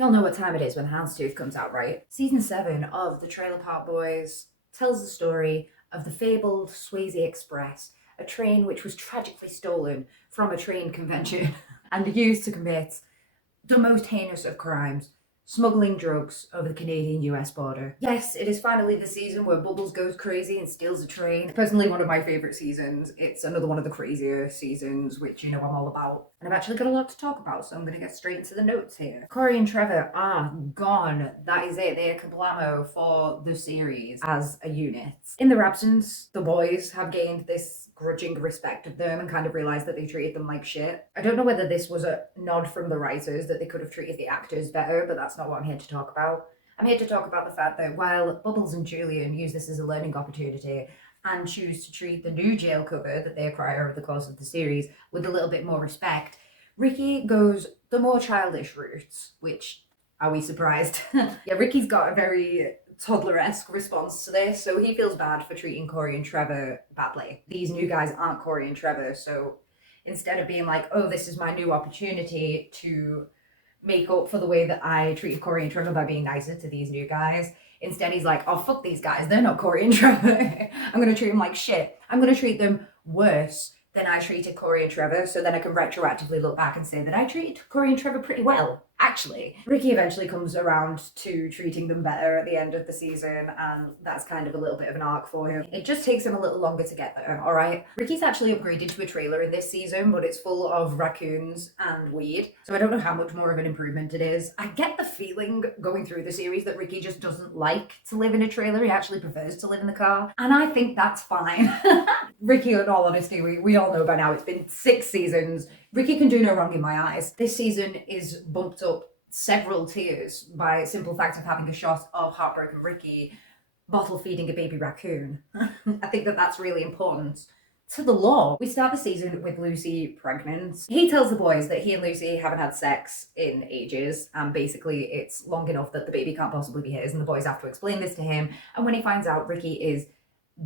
Y'all know what time it is when Houndstooth comes out, right? Season 7 of The Trailer Park Boys tells the story of the fabled Swayze Express, a train which was tragically stolen from a train convention and used to commit the most heinous of crimes, smuggling drugs over the Canadian-US border. Yes, it is finally the season where Bubbles goes crazy and steals a train. Personally, one of my favourite seasons. It's another one of the crazier seasons, which you know I'm all about. And I've actually got a lot to talk about, so I'm going to get straight into the notes here. Corey and Trevor are gone. That is it. They are kablamo for the series as a unit. In their absence, the boys have gained this grudging respect of them and kind of realised that they treated them like shit. I don't know whether this was a nod from the writers that they could have treated the actors better, but that's not what I'm here to talk about. I'm here to talk about the fact that while Bubbles and Julian use this as a learning opportunity and choose to treat the new jail cover that they acquire over the course of the series with a little bit more respect, Ricky goes the more childish route, which, are we surprised? Yeah, Ricky's got a very toddler-esque response to this, so he feels bad for treating Corey and Trevor badly. These new guys aren't Corey and Trevor, so instead of being like, oh, this is my new opportunity to make up for the way that I treated Corey and Trevor by being nicer to these new guys, instead he's like, oh, fuck these guys, they're not Corey and Trevor. I'm gonna treat them like shit. I'm gonna treat them worse than I treated Corey and Trevor, so then I can retroactively look back and say that I treated Corey and Trevor pretty well, actually. Ricky eventually comes around to treating them better at the end of the season, and that's kind of a little bit of an arc for him. It just takes him a little longer to get there, alright? Ricky's actually upgraded to a trailer in this season, but it's full of raccoons and weed, so I don't know how much more of an improvement it is. I get the feeling going through the series that Ricky just doesn't like to live in a trailer, he actually prefers to live in the car, and I think that's fine. Ricky, in all honesty, we all know by now, it's been 6 seasons. Ricky can do no wrong in my eyes. This season is bumped up several tiers by simple fact of having a shot of heartbroken Ricky bottle feeding a baby raccoon. I think that that's really important to the law. We start the season with Lucy pregnant. He tells the boys that he and Lucy haven't had sex in ages, and basically it's long enough that the baby can't possibly be his, and the boys have to explain this to him, and when he finds out, Ricky is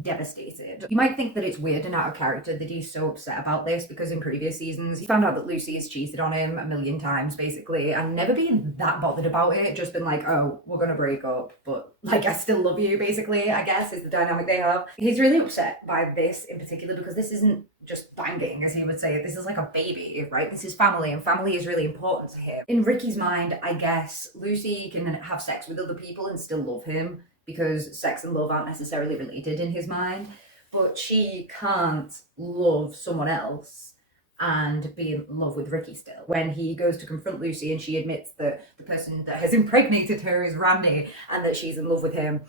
devastated. You might think that it's weird and out of character that he's so upset about this, because in previous seasons he found out that Lucy has cheated on him a million times basically, and never been that bothered about it, just been like, oh, we're gonna break up, but like I still love you basically, I guess is the dynamic they have. He's really upset by this in particular because this isn't just banging, as he would say. This is like a baby, right? This is family, and family is really important to him. In Ricky's mind, I guess Lucy can have sex with other people and still love him, because sex and love aren't necessarily related in his mind, but she can't love someone else and be in love with Ricky still. When he goes to confront Lucy and she admits that the person that has impregnated her is Randy and that she's in love with him,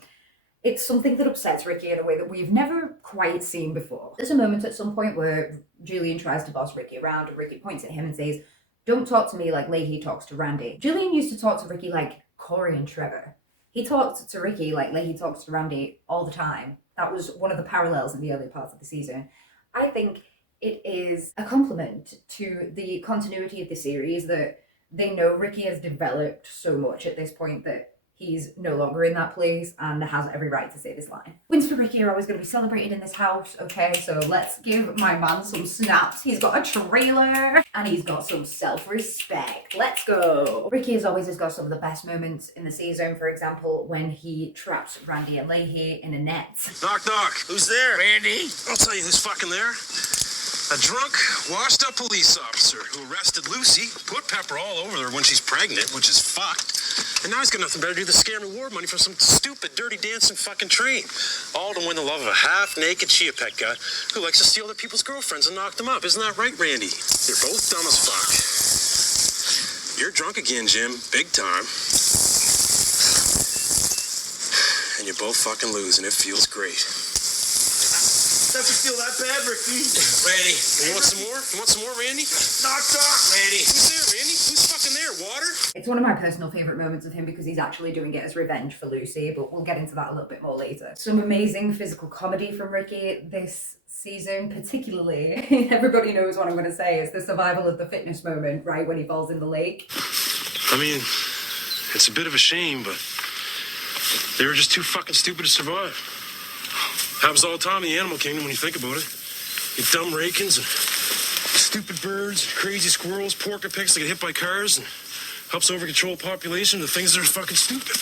it's something that upsets Ricky in a way that we've never quite seen before. There's a moment at some point where Julian tries to boss Ricky around and Ricky points at him and says, don't talk to me like Leahy talks to Randy. Julian used to talk to Ricky like Corey and Trevor. He talked to Ricky like Leahy talks to Randy all the time. That was one of the parallels in the early parts of the season. I think it is a compliment to the continuity of the series that they know Ricky has developed so much at this point that he's no longer in that place and has every right to say this line. Wins for Ricky are always going to be celebrated in this house, okay? So let's give my man some snaps. He's got a trailer and he's got some self-respect. Let's go. Ricky, as always, has got some of the best moments in the season. For example, when he traps Randy and Leahy in a net. Knock, knock. Who's there? Randy. I'll tell you who's fucking there. A drunk, washed-up police officer who arrested Lucy, put pepper all over her when she's pregnant, which is fucked, and now he's got nothing better to do than scam reward money from some stupid, dirty dancing fucking train. All to win the love of a half-naked Chia pet guy who likes to steal other people's girlfriends and knock them up. Isn't that right, Randy? You're both dumb as fuck. You're drunk again, Jim. Big time. And you both fucking lose, and it feels great. Doesn't feel that bad, Ricky. Randy, you want some more? You want some more, Randy? Knock, knock, Randy. Who's there, Randy? Who's fucking there? Water? It's one of my personal favourite moments of him because he's actually doing it as revenge for Lucy, but we'll get into that a little bit more later. Some amazing physical comedy from Ricky this season, particularly, everybody knows what I'm going to say, it's the survival of the fitness moment, right, when he falls in the lake. I mean, it's a bit of a shame, but they were just too fucking stupid to survive. Happens all the time in the animal kingdom when you think about it. You dumb rakins and stupid birds, crazy squirrels, porcupines that get hit by cars, and Helps over control population to things that are fucking stupid.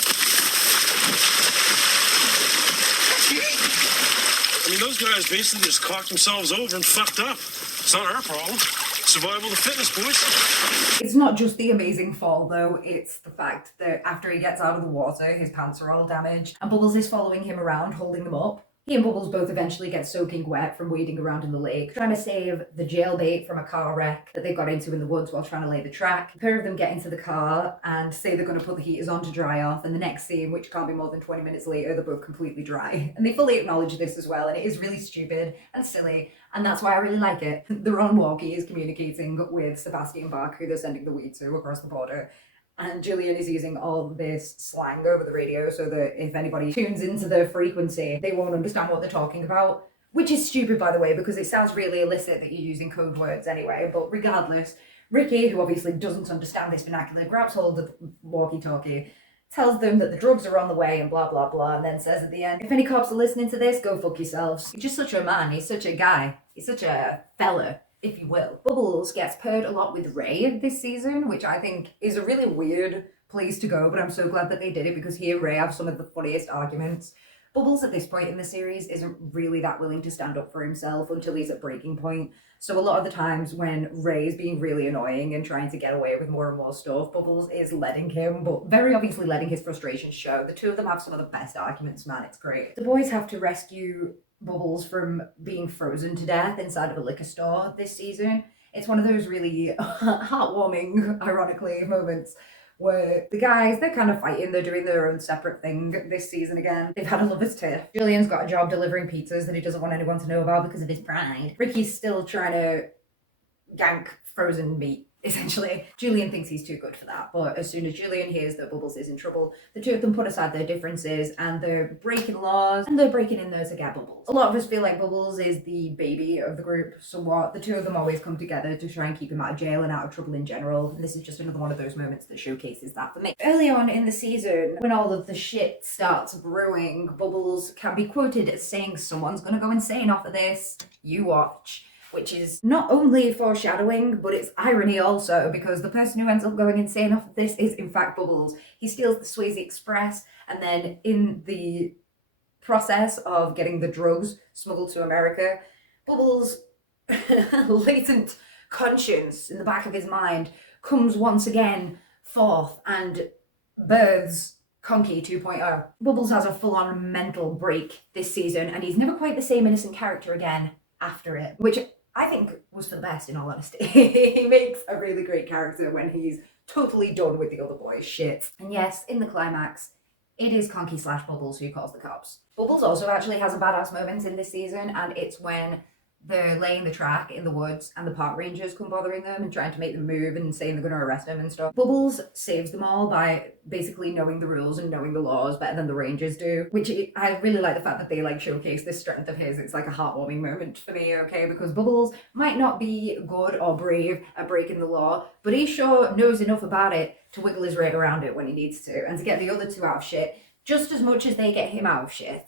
I mean, those guys basically just cocked themselves over and fucked up. It's not our problem. Survival of the fittest, boys. It's not just the amazing fall, though. It's the fact that after he gets out of the water, his pants are all damaged, and Bubbles is following him around, holding them up. He and Bubbles both eventually get soaking wet from wading around in the lake, trying to save the jailbait from a car wreck that they got into in the woods while trying to lay the track. The pair of them get into the car and say they're going to put the heaters on to dry off, and the next scene, which can't be more than 20 minutes later, they're both completely dry. And they fully acknowledge this as well, and it is really stupid and silly, and that's why I really like it. They're on walkies communicating with Sebastian Bach, who they're sending the weed to across the border. And Julian is using all this slang over the radio so that if anybody tunes into the frequency, they won't understand what they're talking about. Which is stupid, by the way, because it sounds really illicit that you're using code words anyway. But regardless, Ricky, who obviously doesn't understand this vernacular, grabs hold of the walkie-talkie, tells them that the drugs are on the way and blah, blah, blah, and then says at the end, if any cops are listening to this, go fuck yourselves. He's just such a man. He's such a guy. He's such a fella, if you will. Bubbles gets paired a lot with Ray this season, which I think is a really weird place to go, but I'm so glad that they did it because he and Ray have some of the funniest arguments. Bubbles at this point in the series isn't really that willing to stand up for himself until he's at breaking point. So a lot of the times when Ray's being really annoying and trying to get away with more and more stuff, Bubbles is letting him, but very obviously letting his frustration show. The two of them have some of the best arguments, man, it's great. The boys have to rescue Bubbles from being frozen to death inside of a liquor store this season. It's one of those really heartwarming, ironically, moments where the guys, they're kind of fighting, they're doing their own separate thing this season again. They've had a lover's tiff. Julian's got a job delivering pizzas that he doesn't want anyone to know about because of his pride. Ricky's still trying to gank frozen meat, essentially. Julian thinks he's too good for that, but as soon as Julian hears that Bubbles is in trouble, the two of them put aside their differences and they're breaking laws and they're breaking in there to get Bubbles. A lot of us feel like Bubbles is the baby of the group, so what? The two of them always come together to try and keep him out of jail and out of trouble in general, and this is just another one of those moments that showcases that for me. Early on in the season, when all of the shit starts brewing, Bubbles can be quoted as saying, someone's gonna go insane off of this, you watch. Which is not only foreshadowing, but it's irony also, because the person who ends up going insane off of this is in fact Bubbles. He steals the Swayze Express, and then in the process of getting the drugs smuggled to America, Bubbles' latent conscience in the back of his mind comes once again forth and births Conky 2.0. Bubbles has a full-on mental break this season, and he's never quite the same innocent character again after it, which I think was for the best, in all honesty. He makes a really great character when he's totally done with the other boys' shit. And yes, in the climax, it is Conky / Bubbles who calls the cops. Bubbles also actually has a badass moment in this season, and it's when they're laying the track in the woods and the park rangers come bothering them and trying to make them move and saying they're going to arrest them and stuff. Bubbles saves them all by basically knowing the rules and knowing the laws better than the rangers do, which I really like the fact that they like showcase this strength of his. It's like a heartwarming moment for me, okay, because Bubbles might not be good or brave at breaking the law, but he sure knows enough about it to wiggle his way around it when he needs to and to get the other two out of shit just as much as they get him out of shit.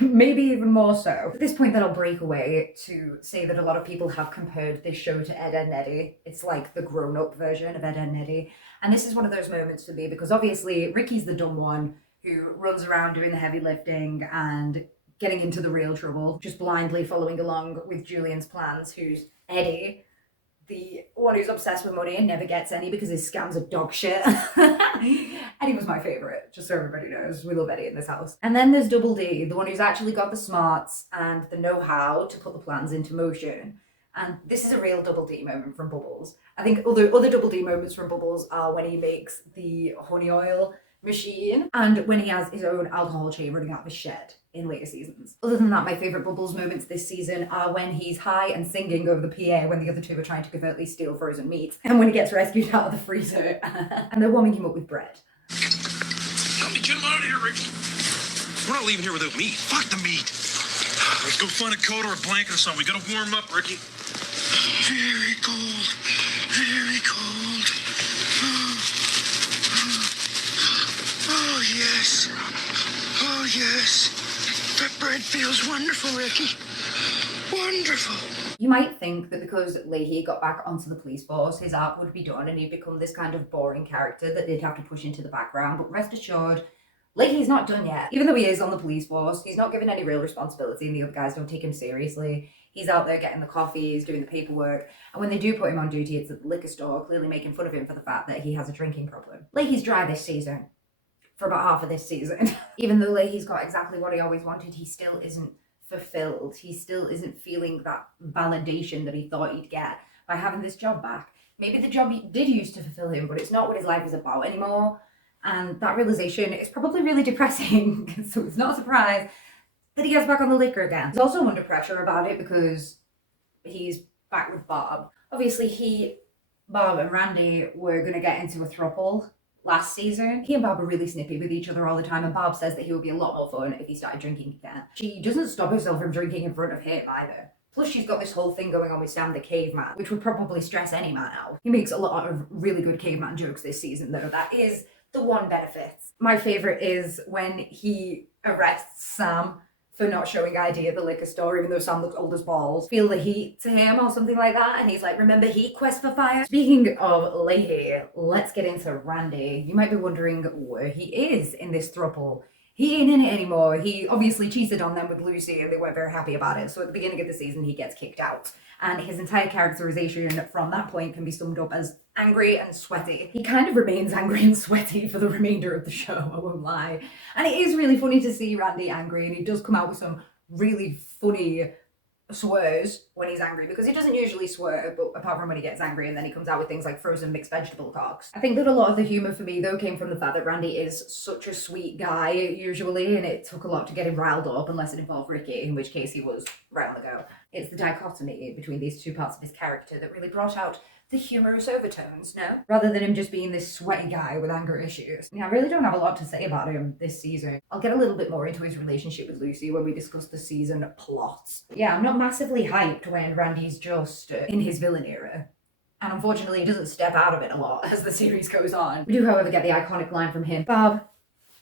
Maybe even more so. At this point, then I'll break away to say that a lot of people have compared this show to Ed, Edd n Eddy. It's like the grown-up version of Ed, Edd n Eddy. And this is one of those moments for me because obviously Ricky's the dumb one who runs around doing the heavy lifting and getting into the real trouble, just blindly following along with Julian's plans, who's Eddie, the one who's obsessed with money and never gets any because his scams are dog shit. Eddie was my favourite, just so everybody knows. We love Eddie in this house. And then there's Double D, the one who's actually got the smarts and the know-how to put the plans into motion. And this is a real Double D moment from Bubbles. I think other Double D moments from Bubbles are when he makes the honey oil machine and when he has his own alcohol chain running out of his shed in later seasons. Other than that, my favourite Bubbles moments this season are when he's high and singing over the PA when the other two are trying to covertly steal frozen meat, and when he gets rescued out of the freezer and they're warming him up with bread. Help me get him out of here, Ricky. We're not leaving here without meat. Fuck the meat. Let's go find a coat or a blanket or something. We gotta warm up, Ricky. Very cold. Very cold. Oh, yes. Oh, yes. That bread feels wonderful, Ricky. Wonderful. You might think that because Leahy got back onto the police force, his arc would be done and he'd become this kind of boring character that they'd have to push into the background, but rest assured, Leahy's not done yet. Even though he is on the police force, he's not given any real responsibility and the other guys don't take him seriously. He's out there getting the coffees, doing the paperwork, and when they do put him on duty, it's at the liquor store, clearly making fun of him for the fact that he has a drinking problem. Leahy's dry this season. For about half of this season. Even though Leahy's got exactly what he always wanted, he still isn't fulfilled. He still isn't feeling that validation that he thought he'd get by having this job back. Maybe the job he did use to fulfill him, but it's not what his life is about anymore. And that realization is probably really depressing. So it's not a surprise that he gets back on the liquor again. He's also under pressure about it because he's back with Bob. Obviously, Bob and Randy were going to get into a throuple last season. He and Bob are really snippy with each other all the time, and Bob says that he would be a lot more fun if he started drinking again. She doesn't stop herself from drinking in front of him either. Plus, she's got this whole thing going on with Sam the caveman, which would probably stress any man out. He makes a lot of really good caveman jokes this season, though. That is the one benefit. My favourite is when he arrests Sam for not showing ID at the liquor store, even though Sam looks old as balls. Feel the heat to him or something like that, and he's like, remember heat, quest for fire? Speaking of Leahy, let's get into Randy. You might be wondering where he is in this throuple. He ain't in it anymore. He obviously cheated on them with Lucy and they weren't very happy about it. So at the beginning of the season, he gets kicked out. And his entire characterization from that point can be summed up as angry and sweaty. He kind of remains angry and sweaty for the remainder of the show, I won't lie. And it is really funny to see Randy angry, and he does come out with some really funny swears when he's angry, because he doesn't usually swear, but apart from when he gets angry, and then he comes out with things like frozen mixed vegetable cocks. I think that a lot of the humour for me, though, came from the fact that Randy is such a sweet guy, usually, and it took a lot to get him riled up, unless it involved Ricky, in which case he was right on the go. It's the dichotomy between these two parts of his character that really brought out the humorous overtones, no? Rather than him just being this sweaty guy with anger issues. Yeah, I really don't have a lot to say about him this season. I'll get a little bit more into his relationship with Lucy when we discuss the season plots. Yeah, I'm not massively hyped when Randy's just in his villain era. And unfortunately, he doesn't step out of it a lot as the series goes on. We do, however, get the iconic line from him. Bob,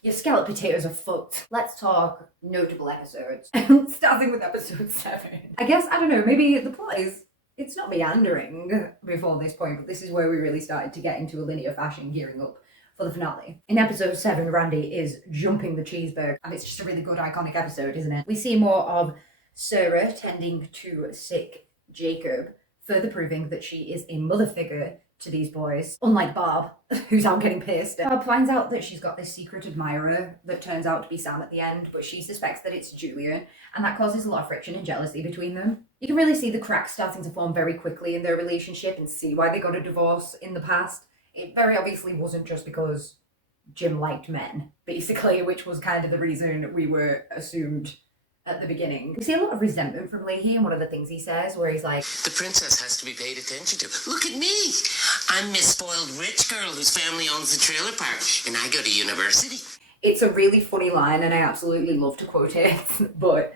your scalloped potatoes are fucked. Let's talk notable episodes. Starting with episode 7. I guess, I don't know, maybe the plot is, it's not meandering before this point, but this is where we really started to get into a linear fashion gearing up for the finale. In episode 7, Randy is jumping the cheeseburger, and it's just a really good iconic episode, isn't it? We see more of Sarah tending to sick Jacob, further proving that she is a mother figure to these boys, unlike Bob, who's out getting pissed. Bob finds out that she's got this secret admirer that turns out to be Sam at the end, but she suspects that it's Julian, and that causes a lot of friction and jealousy between them. You can really see the cracks starting to form very quickly in their relationship and see why they got a divorce in the past. It very obviously wasn't just because Jim liked men, basically, which was kind of the reason we were assumed at the beginning. We see a lot of resentment from Leahy in one of the things he says, where he's like, the princess has to be paid attention to. Look at me. I'm Miss Spoiled Rich Girl whose family owns the trailer park, and I go to university. It's a really funny line, and I absolutely love to quote it, but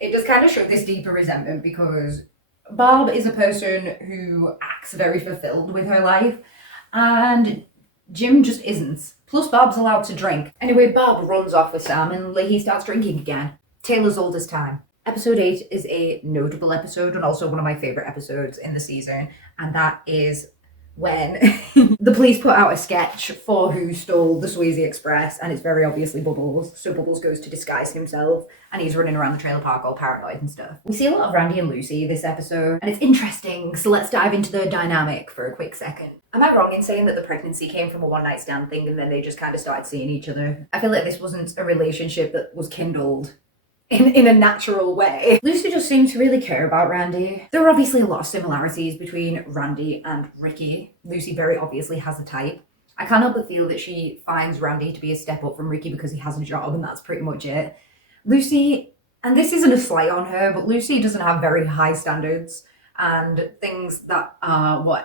it does kind of show this deeper resentment because Bob is a person who acts very fulfilled with her life, and Jim just isn't. Plus, Bob's allowed to drink. Anyway, Bob runs off with Sam, and Leahy starts drinking again. Taylor's oldest time. Episode 8 is a notable episode and also one of my favourite episodes in the season, and that is when the police put out a sketch for who stole the Swayze Express, and it's very obviously Bubbles. So Bubbles goes to disguise himself, and he's running around the trailer park all paranoid and stuff. We see a lot of Randy and Lucy this episode, and it's interesting, so let's dive into their dynamic for a quick second. Am I wrong in saying that the pregnancy came from a one-night stand thing and then they just kind of started seeing each other? I feel like this wasn't a relationship that was kindled in a natural way. Lucy just seemed to really care about Randy. There were obviously a lot of similarities between Randy and Ricky. Lucy very obviously has a type. I can't help but feel that she finds Randy to be a step up from Ricky because he has a job, and that's pretty much it. Lucy, and this isn't a slight on her, but Lucy doesn't have very high standards, and things that are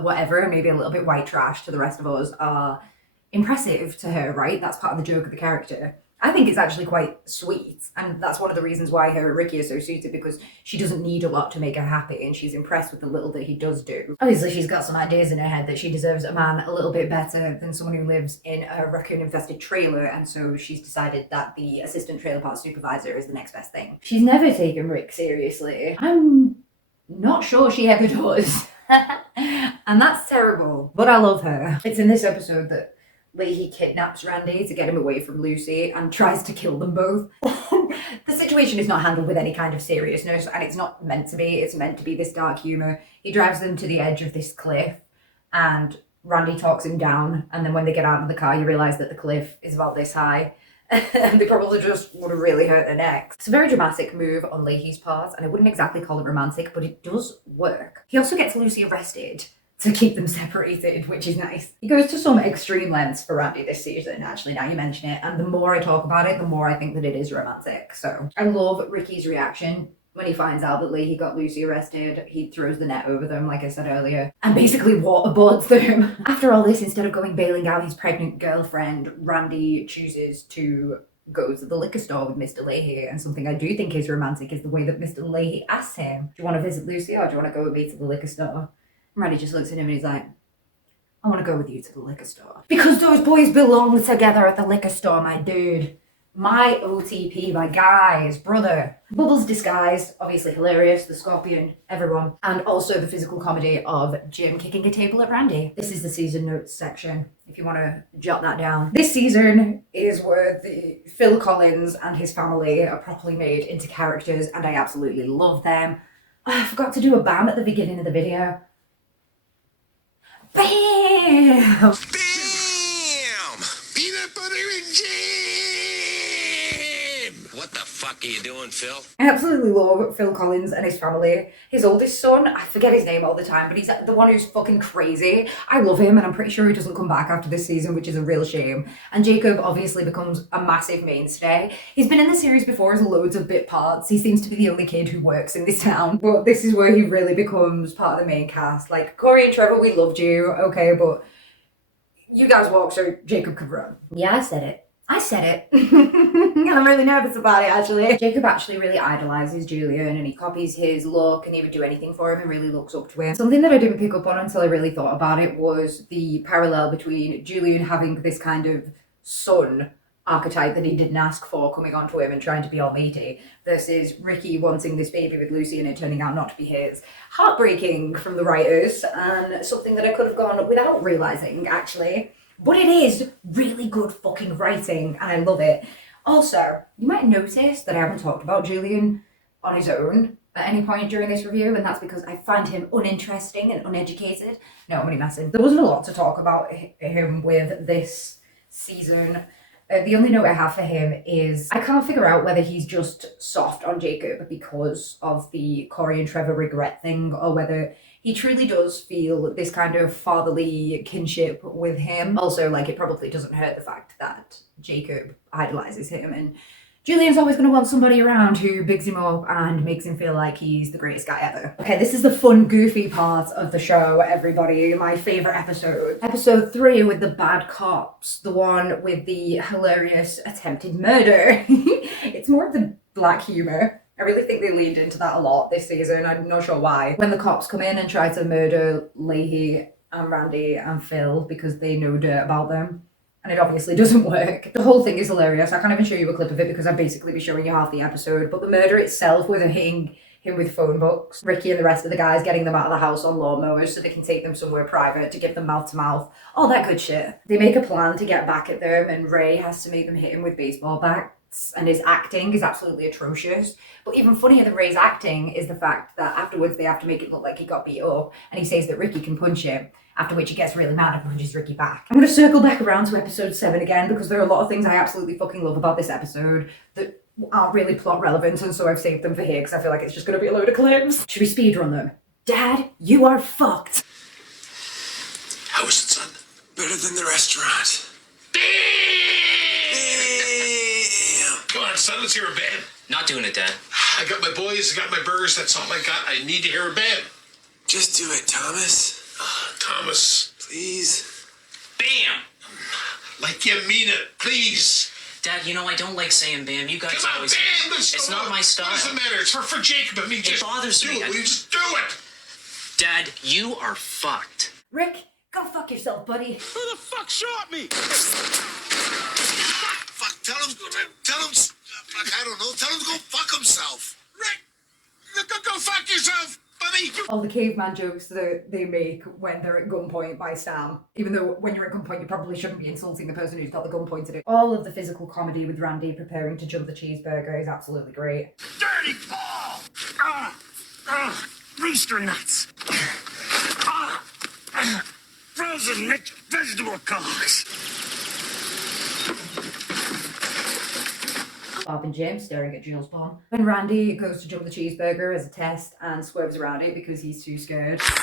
whatever, maybe a little bit white trash to the rest of us, are impressive to her, right? That's part of the joke of the character. I think it's actually quite sweet, and that's one of the reasons why her and Ricky are so suited, because she doesn't need a lot to make her happy, and she's impressed with the little that he does do. Obviously, she's got some ideas in her head that she deserves a man a little bit better than someone who lives in a raccoon-infested trailer, and so she's decided that the assistant trailer park supervisor is the next best thing. She's never taken Rick seriously. I'm Not sure she ever does. And that's terrible, but I love her. It's in this episode that Leahy kidnaps Randy to get him away from Lucy and tries to kill them both. The situation is not handled with any kind of seriousness, and it's not meant to be. It's meant to be this dark humor. He drives them to the edge of this cliff, and Randy talks him down, and then when they get out of the car, you realise that the cliff is about this high. And they probably just would have really hurt their necks. It's a very dramatic move on Leahy's part, and I wouldn't exactly call it romantic, but it does work. He also gets Lucy arrested to keep them separated, which is nice. He goes to some extreme lengths for Randy this season, actually, now you mention it, and the more I talk about it, the more I think that it is romantic. So I love Ricky's reaction when he finds out that Leahy got Lucy arrested. He throws the net over them, like I said earlier, and basically waterboards them. After all this, instead of going bailing out his pregnant girlfriend, Randy chooses to go to the liquor store with Mr. Leahy, and something I do think is romantic is the way that Mr. Leahy asks him, do you want to visit Lucy or do you want to go with me to the liquor store? And Randy just looks at him and he's like, I want to go with you to the liquor store. Because those boys belong together at the liquor store, my dude. My OTP, my guys, brother. Bubbles' disguise, obviously hilarious, the scorpion, everyone. And also the physical comedy of Jim kicking a table at Randy. This is the season notes section, if you want to jot that down. This season is where the Phil Collins and his family are properly made into characters, and I absolutely love them. I forgot to do a bam at the beginning of the video. Bam! Bam! Peanut butter and jam! What the fuck are you doing, Phil? I absolutely love Phil Collins and his family. His oldest son, I forget his name all the time, but he's the one who's fucking crazy. I love him, and I'm pretty sure he doesn't come back after this season, which is a real shame. And Jacob obviously becomes a massive mainstay. He's been in the series before as loads of bit parts. He seems to be the only kid who works in this town, but this is where he really becomes part of the main cast. Like, Corey and Trevor, we loved you, okay, but you guys walk so Jacob could run. Yeah, I said it. I said it. I'm really nervous about it, actually. Jacob actually really idolizes Julian, and he copies his look, and he would do anything for him and really looks up to him. Something that I didn't pick up on until I really thought about it was the parallel between Julian having this kind of son archetype that he didn't ask for coming onto him and trying to be all matey, versus Ricky wanting this baby with Lucy and it turning out not to be his. Heartbreaking from the writers, and something that I could have gone without realizing, actually. But it is really good fucking writing, and I love it. Also, you might notice that I haven't talked about Julian on his own at any point during this review, and that's because I find him uninteresting and uneducated. No, I'm only messing. There wasn't a lot to talk about him with this season. The only note I have for him is I can't figure out whether he's just soft on Jacob because of the Corey and Trevor regret thing, or whether he truly does feel this kind of fatherly kinship with him. Also, like, it probably doesn't hurt the fact that Jacob idolizes him, and Julian's always going to want somebody around who bigs him up and makes him feel like he's the greatest guy ever. Okay, this is the fun, goofy part of the show, everybody. My favorite episode. Episode 3 with the bad cops. The one with the hilarious attempted murder. It's more of the black humor. I really think they leaned into that a lot this season. I'm not sure why. When the cops come in and try to murder Leahy and Randy and Phil because they know dirt about them, and it obviously doesn't work. The whole thing is hilarious. I can't even show you a clip of it because I'd basically be showing you half the episode, but the murder itself was hitting him with phone books. Ricky and the rest of the guys getting them out of the house on lawnmowers so they can take them somewhere private to give them mouth to mouth. All that good shit. They make a plan to get back at them, and Ray has to make them hit him with baseball bats. And his acting is absolutely atrocious. But even funnier than Ray's acting is the fact that afterwards they have to make it look like he got beat up, and he says that Ricky can punch him, after which he gets really mad and punches Ricky back. I'm going to circle back around to episode 7 again because there are a lot of things I absolutely fucking love about this episode that aren't really plot relevant, and so I've saved them for here because I feel like it's just going to be a load of clips. Should we speedrun them? Dad, you are fucked. How was it, son? Better than the restaurant. Come on, son, let's hear a bam. Not doing it, Dad. I got my boys, I got my burgers, that's all I got. I need to hear a bam. Just do it, Thomas. Thomas. Please. Bam! Like you mean it, please. Dad, you know I don't like saying bam. You guys Come on, always... bam! It's not my style. What does it matter? It's for Jacob. I mean, just bothers do me. it. Will you just do it? Dad, you are fucked. Rick, go fuck yourself, buddy. Who the fuck shot me? Fuck, tell him, fuck, I don't know, tell him to go fuck himself. Rick, go fuck yourself, buddy. All the caveman jokes that they make when they're at gunpoint by Sam. Even though when you're at gunpoint, you probably shouldn't be insulting the person who's got the gun pointed at. All of the physical comedy with Randy preparing to jump the cheeseburger is absolutely great. Dirty ball! Rooster nuts! Frozen mixed vegetable cocks! Bob and Jim staring at Jill's bomb. When Randy goes to jump the cheeseburger as a test and swerves around it because he's too scared. Come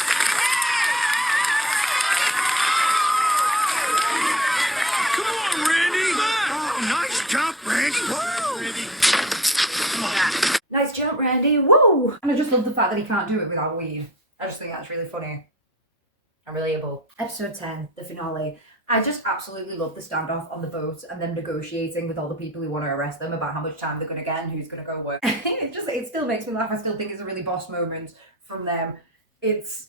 on, Randy! Oh, nice jump, Randy! Woo! Randy. Come on. Nice jump, Randy. Whoa! And I just love the fact that he can't do it without weed. I just think that's really funny and relatable. Episode 10, the finale. I just absolutely love the standoff on the boat and them negotiating with all the people who want to arrest them about how much time they're going to get and who's going to go work. It still makes me laugh. I still think it's a really boss moment from them. It's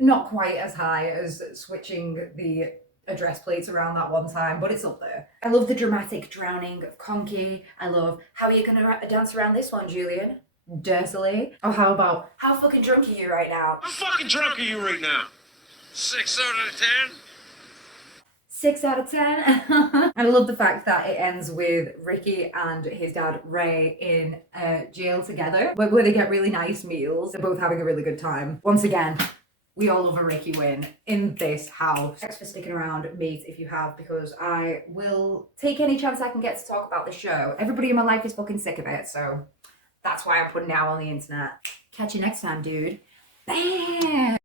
not quite as high as switching the address plates around that one time, but it's up there. I love the dramatic drowning of Conky. I love, how are you going to dance around this one, Julian? Dirtily. Or how about, how fucking drunk are you right now? How fucking drunk are you right now? 6 out of 10? 6 out of 10. And I love the fact that it ends with Ricky and his dad Ray in jail together, where they get really nice meals. They're both having a really good time. Once again, we all love a Ricky win in this house. Thanks for sticking around, mate, if you have, because I will take any chance I can get to talk about the show. Everybody in my life is fucking sick of it, so that's why I'm putting it out on the internet. Catch you next time, dude. Bam!